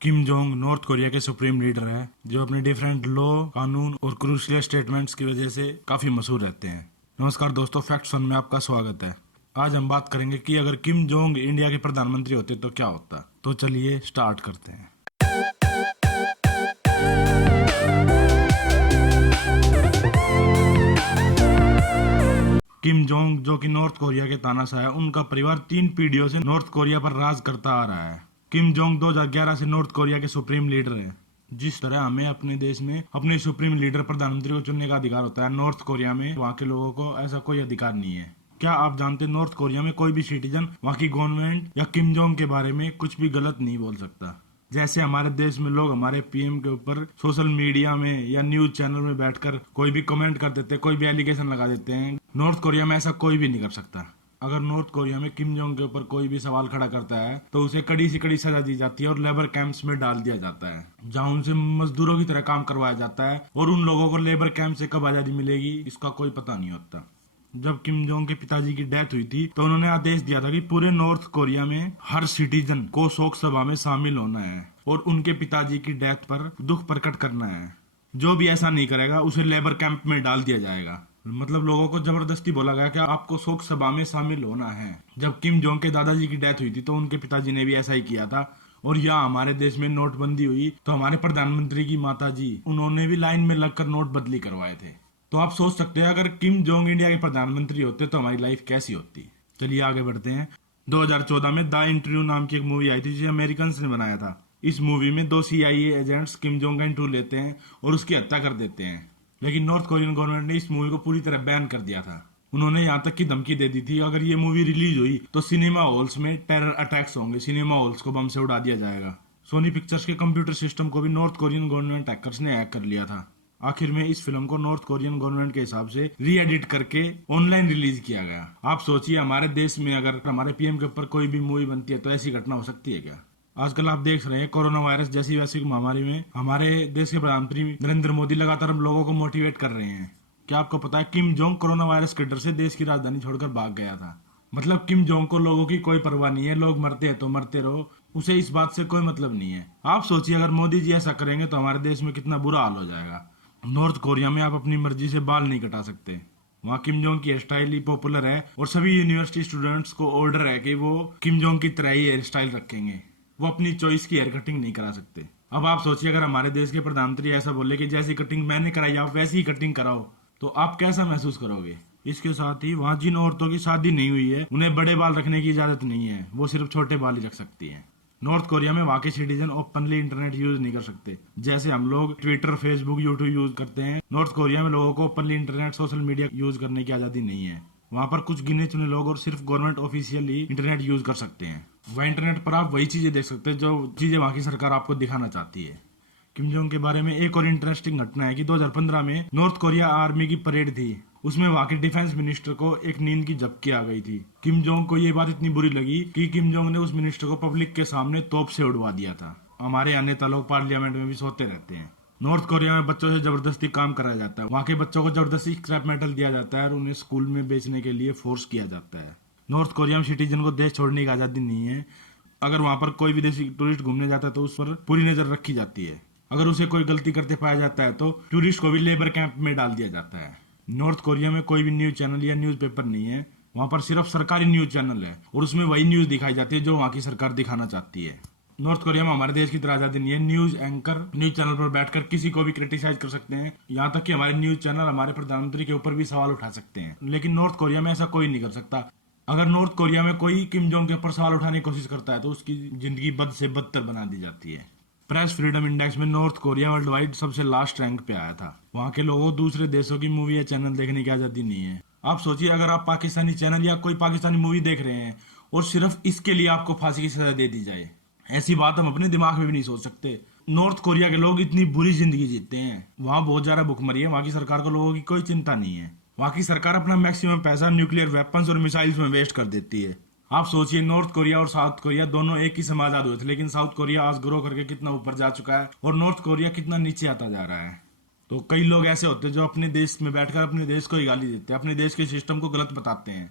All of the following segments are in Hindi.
किम जोंग नॉर्थ कोरिया के सुप्रीम लीडर है जो अपने डिफरेंट लॉ, कानून और क्रूशियल स्टेटमेंट्स की वजह से काफी मशहूर रहते हैं। नमस्कार दोस्तों, फैक्ट्स वन में आपका स्वागत है। आज हम बात करेंगे कि अगर किम जोंग इंडिया के प्रधानमंत्री होते तो क्या होता। तो चलिए स्टार्ट करते हैं। किम जोंग जो कि नॉर्थ कोरिया के तानाशाह है, उनका परिवार 3 पीढ़ियों से नॉर्थ कोरिया पर राज करता आ रहा है। किम जोंग 2011 से नॉर्थ कोरिया के सुप्रीम लीडर हैं। जिस तरह हमें अपने देश में अपने सुप्रीम लीडर प्रधानमंत्री को चुनने का अधिकार होता है, नॉर्थ कोरिया में वहाँ के लोगों को ऐसा कोई अधिकार नहीं है। क्या आप जानते हैं नॉर्थ कोरिया में कोई भी सिटीजन वहाँ की गवर्नमेंट या किम जोंग के बारे में कुछ भी गलत नहीं बोल सकता। जैसे हमारे देश में लोग हमारे पीएम के ऊपर सोशल मीडिया में या न्यूज चैनल में बैठकर कोई भी कमेंट कर देते हैं, कोई भी एलिगेशन लगा देते हैं, नॉर्थ कोरिया में ऐसा कोई भी नहीं कर सकता। अगर नॉर्थ कोरिया में किम जोंग के ऊपर कोई भी सवाल खड़ा करता है तो उसे कड़ी से कड़ी सजा दी जाती है और लेबर कैंप्स में डाल दिया जाता है, जहां उनसे मजदूरों की तरह काम करवाया जाता है। और उन लोगों को लेबर कैंप से कब आजादी मिलेगी इसका कोई पता नहीं होता। जब किम जोंग के पिताजी की डेथ हुई थी तो उन्होंने आदेश दिया था कि पूरे नॉर्थ कोरिया में हर सिटीजन को शोक सभा में शामिल होना है और उनके पिताजी की डेथ पर दुख प्रकट करना है। जो भी ऐसा नहीं करेगा उसे लेबर कैंप में डाल दिया जाएगा। मतलब लोगों को जबरदस्ती बोला गया कि आपको शोक सभा में शामिल होना है। जब किम जोंग के दादाजी की डेथ हुई थी तो उनके पिताजी ने भी ऐसा ही किया था। और यहाँ हमारे देश में नोटबंदी हुई तो हमारे प्रधानमंत्री की माता जी, उन्होंने भी लाइन में लगकर नोट बदली करवाए थे। तो आप सोच सकते हैं अगर किम जोंग इंडिया के प्रधानमंत्री होते तो हमारी लाइफ कैसी होती। चलिए आगे बढ़ते हैं। 2014 में द इंटरव्यू नाम की एक मूवी आई थी जिसे अमेरिकन ने बनाया था। इस मूवी में 2 CIA एजेंट्स किम जोंग का इंटरव्यू लेते हैं और उसकी हत्या कर देते हैं। लेकिन नॉर्थ कोरियन गवर्नमेंट ने इस मूवी को पूरी तरह बैन कर दिया था। उन्होंने यहाँ तक की धमकी दे दी थी अगर ये मूवी रिलीज हुई तो सिनेमा हॉल्स में टेरर अटैक्स होंगे, सिनेमा हॉल्स को बम से उड़ा दिया जाएगा। सोनी पिक्चर्स के कंप्यूटर सिस्टम को भी नॉर्थ कोरियन गवर्नमेंट हैकर्स ने हैक कर लिया था। आखिर में इस फिल्म को नॉर्थ कोरियन गवर्नमेंट के हिसाब से री एडिट करके ऑनलाइन रिलीज किया गया। आप सोचिए हमारे देश में अगर हमारे पीएम के ऊपर कोई भी मूवी बनती है तो ऐसी घटना हो सकती है क्या। आजकल आप देख रहे हैं कोरोना वायरस जैसी वैसी महामारी में हमारे देश के प्रधानमंत्री नरेंद्र मोदी लगातार हम लोगों को मोटिवेट कर रहे हैं। क्या आपको पता है किम जोंग कोरोना वायरस के डर से देश की राजधानी छोड़कर भाग गया था। मतलब किम जोंग को लोगों की कोई परवाह नहीं है, लोग मरते हैं तो मरते रहो, उसे इस बात से कोई मतलब नहीं है। आप सोचिए अगर मोदी जी ऐसा करेंगे तो हमारे देश में कितना बुरा हाल हो जाएगा। नॉर्थ कोरिया में आप अपनी मर्जी से बाल नहीं कटा सकते। वहाँ किम जोंग की हेयर स्टाइल ही पॉपुलर है और सभी यूनिवर्सिटी स्टूडेंट्स को ऑर्डर है कि वो किम जोंग की तरह ही हेयर स्टाइल रखेंगे। वो अपनी चॉइस की हेयर कटिंग नहीं करा सकते। अब आप सोचिए अगर हमारे देश के प्रधानमंत्री ऐसा बोले कि जैसी कटिंग मैंने कराई आप वैसी ही कटिंग कराओ तो आप कैसा महसूस करोगे। इसके साथ ही वहाँ जिन औरतों की शादी नहीं हुई है उन्हें बड़े बाल रखने की इजाजत नहीं है, वो सिर्फ छोटे बाल ही रख सकती है। नॉर्थ कोरिया में वहाँ के सिटीजन ओपनली इंटरनेट यूज नहीं कर सकते। जैसे हम लोग ट्विटर, फेसबुक, यूट्यूब यूज करते हैं, नॉर्थ कोरिया में लोगों को openly internet, social media use करने की आजादी नहीं है। वहाँ पर कुछ गिने चुने लोग और सिर्फ गवर्नमेंट ऑफिशियल ही इंटरनेट यूज कर सकते हैं। वह इंटरनेट पर आप वही चीजें देख सकते हैं जो चीजें वहाँ की सरकार आपको दिखाना चाहती है। किम जोंग के बारे में एक और इंटरेस्टिंग घटना है कि 2015 में नॉर्थ कोरिया आर्मी की परेड थी। उसमें वहाँ के डिफेंस मिनिस्टर को एक नींद की झपकी आ गई थी। किम जोंग को ये बात इतनी बुरी लगी कि किम जोंग ने उस मिनिस्टर को पब्लिक के सामने तोप से उड़वा दिया था। हमारे यहाँ नेता लोग पार्लियामेंट में भी सोते रहते हैं। नॉर्थ कोरिया में बच्चों से जबरदस्ती काम कराया जाता है। वहाँ के बच्चों को जबरदस्ती स्क्रैप मेटल दिया जाता है और उन्हें स्कूल में बेचने के लिए फोर्स किया जाता है। नॉर्थ कोरिया में सिटीजन को देश छोड़ने की आजादी नहीं है। अगर वहाँ पर कोई विदेशी टूरिस्ट घूमने जाता है तो उस पर पूरी नजर रखी जाती है। अगर उसे कोई गलती करते पाया जाता है तो टूरिस्ट को भी लेबर कैंप में डाल दिया जाता है। नॉर्थ कोरिया में कोई भी न्यूज चैनल या न्यूज पेपर नहीं है। वहाँ पर सिर्फ सरकारी न्यूज चैनल है और उसमें वही न्यूज दिखाई जाती है जो वहाँ की सरकार दिखाना चाहती है। नॉर्थ कोरिया में हमारे देश की तरह आजादी नहीं है। न्यूज एंकर न्यूज चैनल पर बैठकर किसी को भी क्रिटिसाइज कर सकते हैं, यहाँ तक कि हमारे न्यूज चैनल हमारे प्रधानमंत्री के ऊपर भी सवाल उठा सकते हैं। लेकिन नॉर्थ कोरिया में ऐसा कोई नहीं कर सकता। अगर नॉर्थ कोरिया में कोई किम जोंग के ऊपर सवाल उठाने की कोशिश करता है तो उसकी जिंदगी बद से बदतर बना दी जाती है। प्रेस फ्रीडम इंडेक्स में नॉर्थ कोरिया वर्ल्ड वाइड सबसे लास्ट रैंक पे आया था। वहाँ के लोगों को दूसरे देशों की मूवी या चैनल देखने की आजादी नहीं है। आप सोचिए अगर आप पाकिस्तानी चैनल या कोई पाकिस्तानी मूवी देख रहे हैं और सिर्फ इसके लिए आपको फांसी की सजा दे दी जाए, ऐसी बात हम अपने दिमाग में भी नहीं सोच सकते। नॉर्थ कोरिया के लोग इतनी बुरी जिंदगी जीते हैं। वहाँ बहुत ज्यादा भुखमरी है। वहाँ की सरकार को लोगों की कोई चिंता नहीं है। वहाँ की सरकार अपना मैक्सिमम पैसा न्यूक्लियर वेपन्स और मिसाइल्स में वेस्ट कर देती है। आप सोचिए नॉर्थ कोरिया और साउथ कोरिया दोनों एक ही समय आजाद हुए थे, लेकिन साउथ कोरिया आज ग्रो करके कितना ऊपर जा चुका है और नॉर्थ कोरिया कितना नीचे आता जा रहा है। तो कई लोग ऐसे होते हैं जो अपने देश में बैठकर अपने देश को ही गाली देते हैं, अपने देश के सिस्टम को गलत बताते हैं।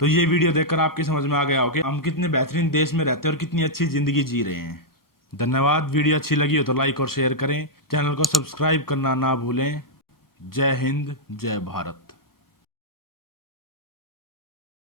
तो ये वीडियो देखकर आपकी समझ में आ गया हो कि हम कितने बेहतरीन देश में रहते हैं और कितनी अच्छी जिंदगी जी रहे हैं। धन्यवाद। वीडियो अच्छी लगी हो तो लाइक और शेयर करें, चैनल को सब्सक्राइब करना ना भूलें। जय हिंद, जय भारत।